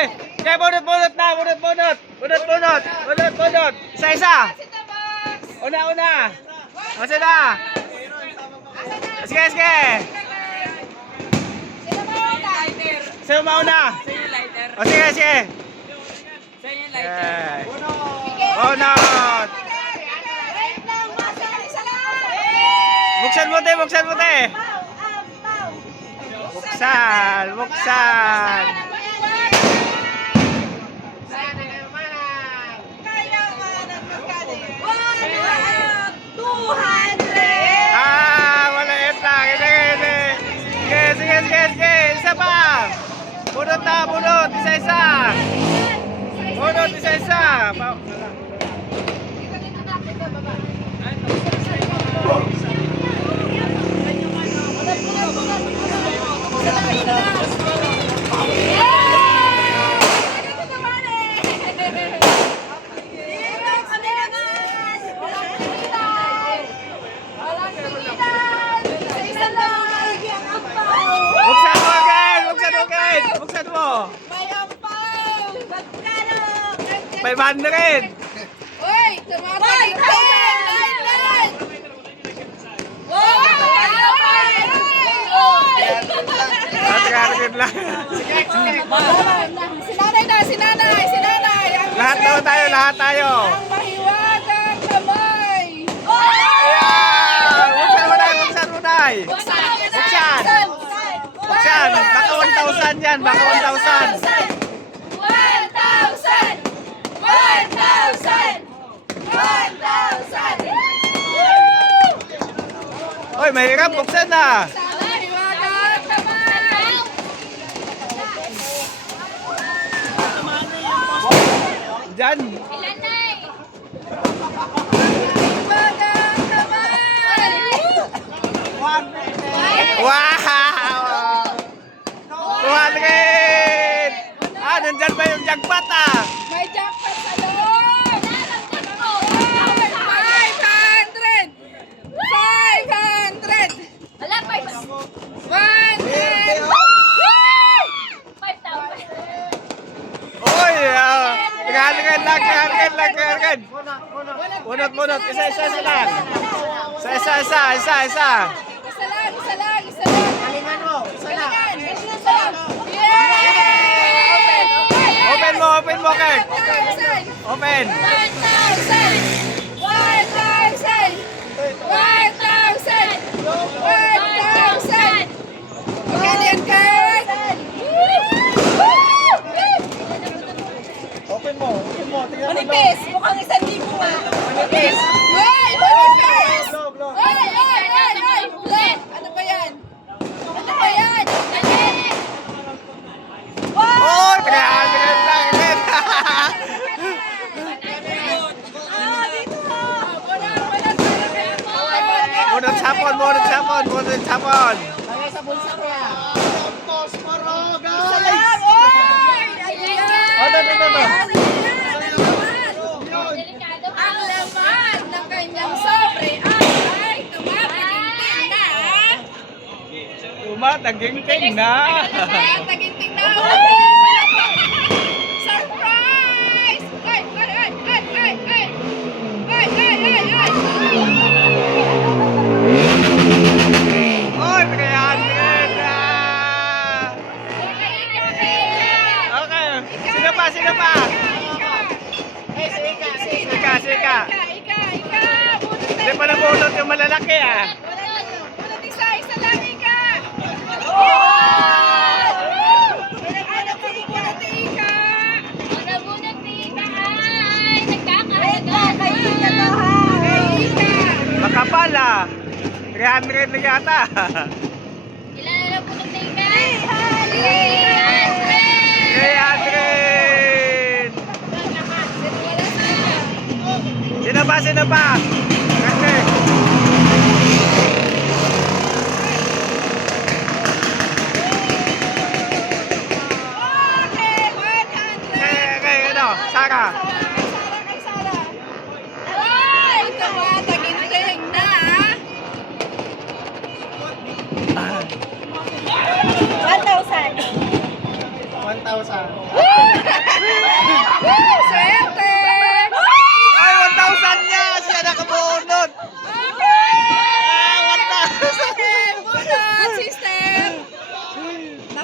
Okay, bunot na, bunot. Isa. Una. Masa na. Sige. Sino mauna? O sige. Bunot. Buksan mo te. Buksan. Wala eta. Sige. Isa pa. Bunot. Isa. Bunot, isa. Buksan mo. May ampaw! Magkano? 500. Uy! Tumatay! At lang. Sinanay! Lahat tayo. Ang mahiwagang kamay! Ayan! Buksan mo, Nay. Buksan. Baka 1,000 yan. 1,000! Oy, mahirap. Buksan na. Mahiwagang kamay! Diyan. Mahiwagang kamay! Wow! 200! Nandyan ba yung jackpot May jackpot sa loob! 500! 110! Oy! 300 lang. Bunot. Isa lang. Isa. Isa lang! Alingan mo! Isa lang! Yay! Open mo, Kurt. Open. 1,000! Magkano yan, Kurt? Open mo. Manipis! Mukhang 1,000 nga. Manipis! Hoy! Manipis! Hoy! Ano ba yan? Oh, 300 lang. Bunot sapon. Isa lang! Oy! Ito. Ang laman ng kanyang sobre ay tumatingting na. Tumataging-ting na. Tumatingting na. Surprise! Ay! Oy, 300 na. Okay. Sino pa? Sika. Hindi pa nabunot yung malalaki Bunot isa lang ika. Ano pa yung bunot ika? Makapal 300 na yata. Ilan na lang po ng tika? 300. Sino pa? Kasi. Sara. Kay Sara. Ay, tumataginting na. 1,000.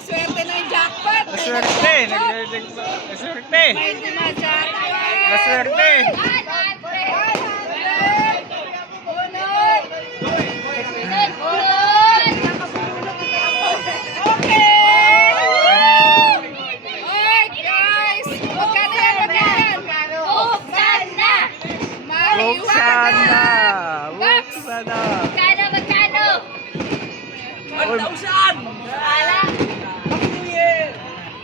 Swerte na yung jackpot. Naswerte. Naswerte. May hindi na jackpot. Naswerte. Alright, guys. Magkano yan? Magkano? Buksana. Buksana. Uy,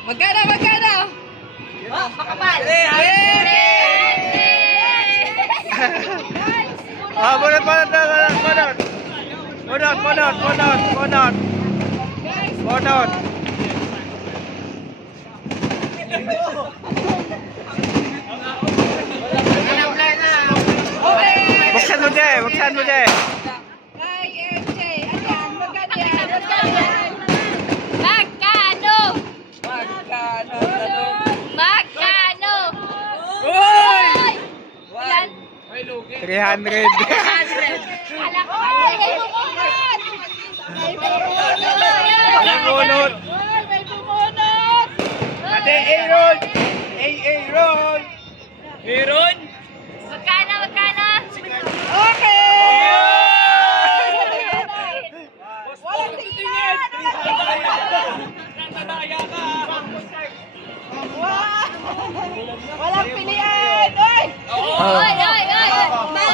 Magkano? Magkano? ah, bunot. Buksan mo, Jay. Ay, MJ. Ayan, magkano yan? Magkano yan? Yan. 300. Kala ko may bumunot. May bumunot. May bunot. Ay, may bumunot. Ate, Aaron. Aaron. Magkano? Okay! Walang tingin! Walang pilihan! Oy! Oy!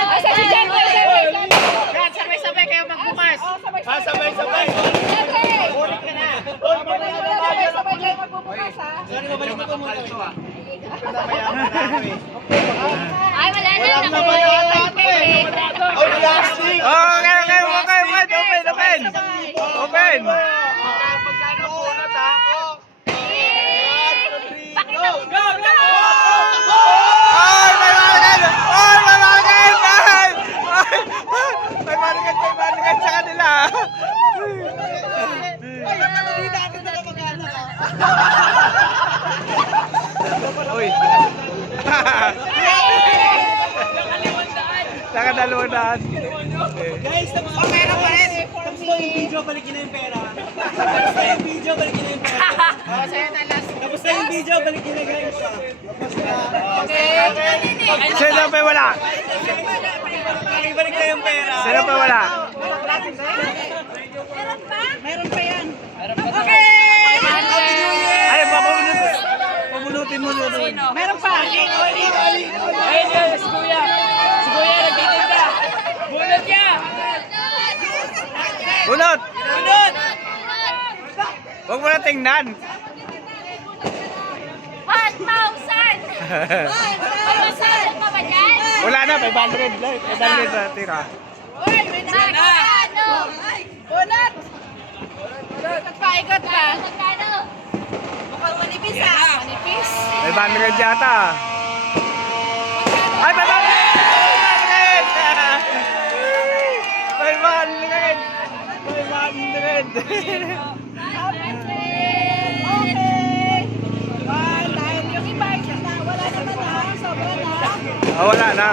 Asa si Jan? Sabay-sabay kayo magbukas. Sabay-sabay kayo magbubukas, ha? Ay, wala na. Open. Pakita mo. Ay, may balikan sa kanila. Uy. Nakadalawandaan. Guys, tapos na meron pa rin. Tapos na yung video, balikin na yung pera. Tapos na yung video, balikin na yung pera. Tapos na yung video, balikin na guys. Sino pa wala? Balik na yung pera. Sino pa wala? Meron pa yan. Ay, pabunutin mo doon. Meron pa. Ayun yun, si Kuya. Si Kuya, nagtitinda. Bunot niya. Bunot! Bunot! Huwag mo na tingnan. 1,000! May masaya pa ba dyan? Wala na, 500 lang. 500 na tira. Uy, may Magkano? bunot. Nagpaikot ka. Magkano? Mukhang manipis, ha? Manipis. 500 yata. Ay, 500! 500! Okay. Dahil yung iba, wala naman, ha? Sobra na. Oh, wala na.